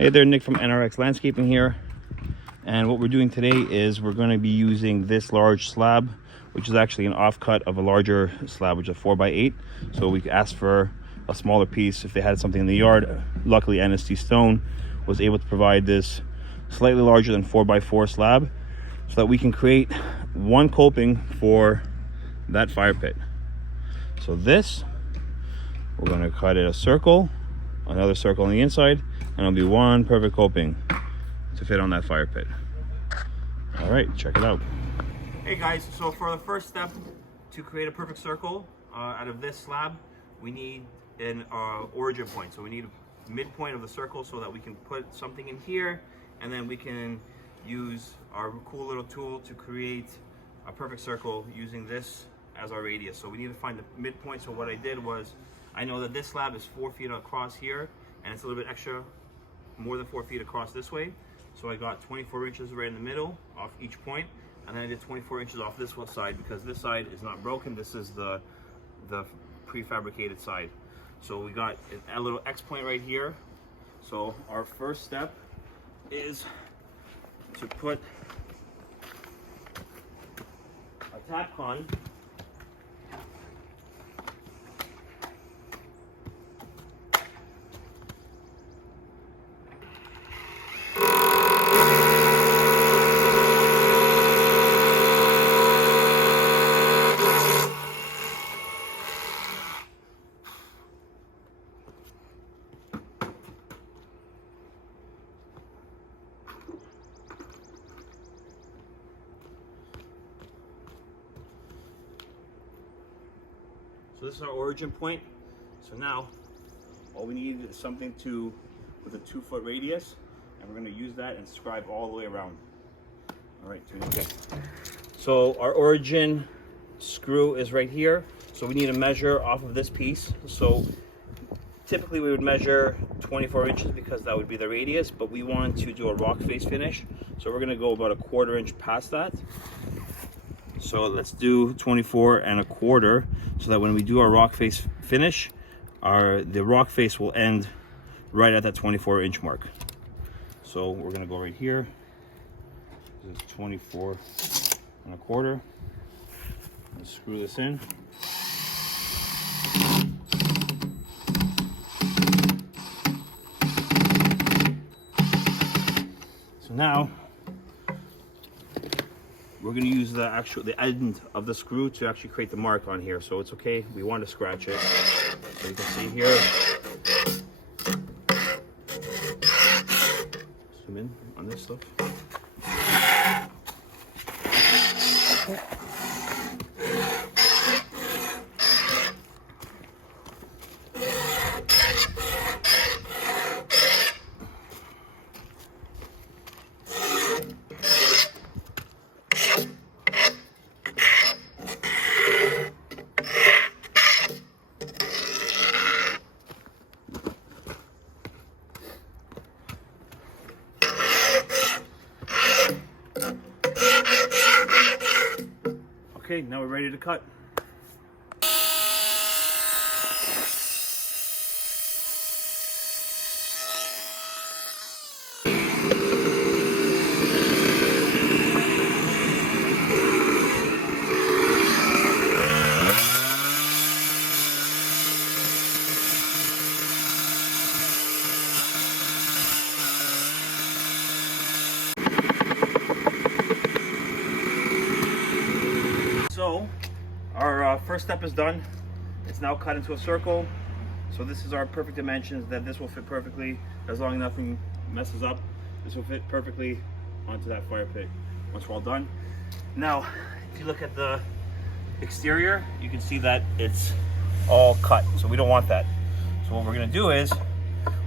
Hey there, Nick from NRX Landscaping here. And what we're doing today is we're going to be using this large slab, which is actually an offcut of a larger slab, which is a 4x8. So we asked for a smaller piece if they had something in the yard. Luckily, NST Stone was able to provide this slightly larger than 4x4 slab so that we can create one coping for that fire pit. So this, we're going to cut it a circle, another circle on the inside, and it'll be one perfect coping to fit on that fire pit. All right, check it out. Hey guys, so for the first step to create a perfect circle out of this slab, we need an origin point. So we need a midpoint of the circle so that we can put something in here, and then we can use our cool little tool to create a perfect circle using this as our radius. So we need to find the midpoint. So what I did was, I know that this slab is 4 feet across here, and it's a little bit extra, more than 4 feet across this way. So I got 24 inches right in the middle off each point, and then I did 24 inches off this one side because this side is not broken. This is the prefabricated side. So we got a little X point right here. So our first step is to put a Tapcon So this is our origin point. So now all we need is something with a 2-foot radius, and we're going to use that and scribe all the way around. All right, okay. So our origin screw is right here. So we need to measure off of this piece. So typically we would measure 24 inches because that would be the radius, but we want to do a rock face finish. So we're going to go about 1/4 inch past that. So let's do 24 1/4 so that when we do our rock face finish, the rock face will end right at that 24 inch mark. So we're gonna go right here. This is 24 1/4. Let's screw this in. So now we're going to use the end of the screw to actually create the mark on here. So it's okay, we want to scratch it. So you can see here. Zoom in on this stuff. Okay, now we're ready to cut. So our first step is done. It's now cut into a circle. So this is our perfect dimensions, that this will fit perfectly as long as nothing messes up. This will fit perfectly onto that fire pit once we're all done. Now, if you look at the exterior, you can see that it's all cut. So we don't want that. So what we're gonna do is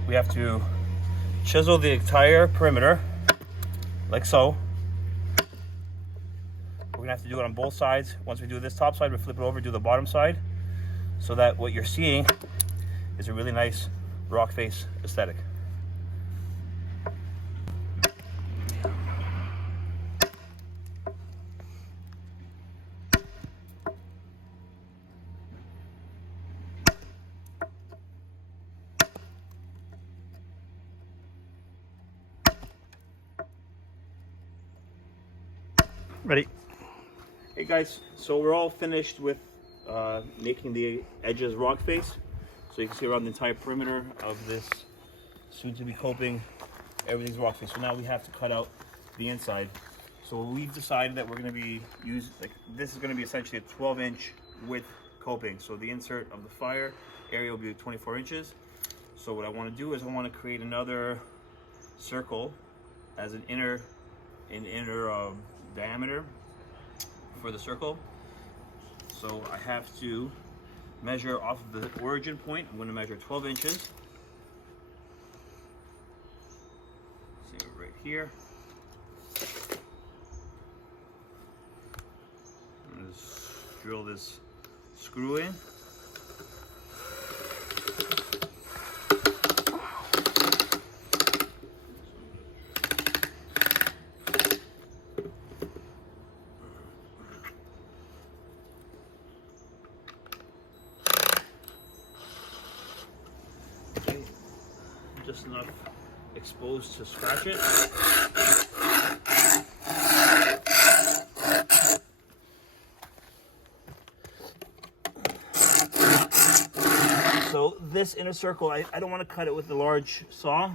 we have to chisel the entire perimeter like so. We're gonna have to do it on both sides. Once we do this top side, we flip it over, do the bottom side, so that what you're seeing is a really nice rock face aesthetic. Hey guys, so we're all finished with making the edges rock face. So you can see around the entire perimeter of this soon-to-be coping, everything's rock face. So now we have to cut out the inside. So we've decided that we're going to be this is going to be essentially a 12-inch width coping. So the insert of the fire area will be 24 inches. So what I want to do is I want to create another circle as an inner diameter for the circle. So I have to measure off of the origin point. I'm going to measure 12 inches. See it right here. I'm going to drill this screw in. Just enough exposed to scratch it. So this inner circle, I don't want to cut it with the large saw.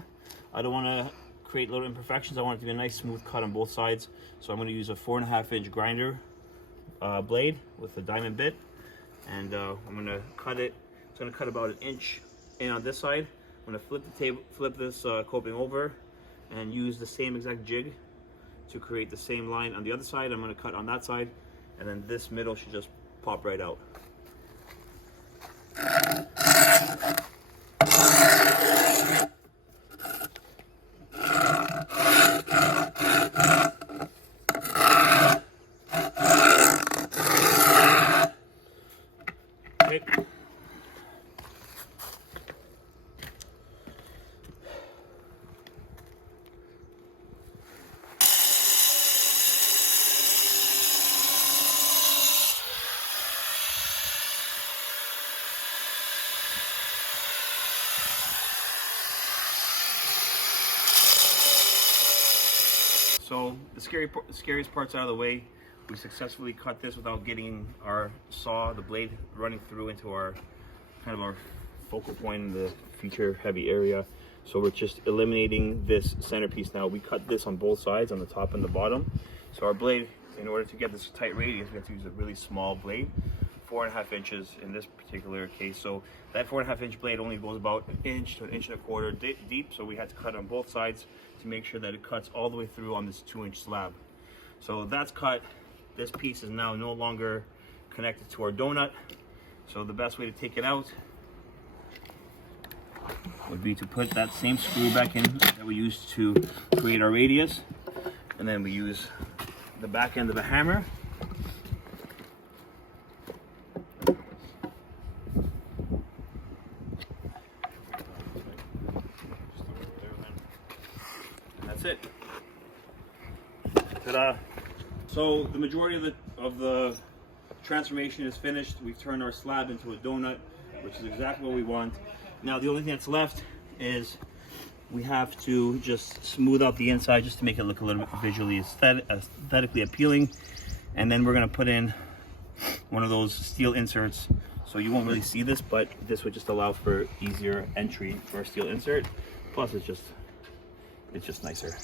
I don't want to create little imperfections. I want it to be a nice smooth cut on both sides. So I'm going to use a 4.5-inch grinder blade with a diamond bit, and I'm going to cut it. It's going to cut about 1 inch in on this side. I'm going to flip this coping over and use the same exact jig to create the same line on the other side. I'm going to cut on that side, and then this middle should just pop right out. Okay. So the scariest part's out of the way. We successfully cut this without getting our saw, the blade, running through into our focal point in the feature heavy area. So we're just eliminating this centerpiece now. We cut this on both sides, on the top and the bottom. So our blade, in order to get this tight radius, we have to use a really small blade, 4.5 inches in this particular case. So that 4.5-inch blade only goes about 1 inch to 1.25 inches deep. So we had to cut on both sides to make sure that it cuts all the way through on this 2-inch slab. So that's cut. This piece is now no longer connected to our donut. So the best way to take it out would be to put that same screw back in that we used to create our radius, and then we use the back end of a hammer. That's it. Ta-da! So the majority of the transformation is finished. We've turned our slab into a donut, which is exactly what we want. Now the only thing that's left is we have to just smooth out the inside just to make it look a little bit visually aesthetically appealing. And then we're going to put in one of those steel inserts. So you won't really see this, but this would just allow for easier entry for a steel insert. Plus it's just nicer.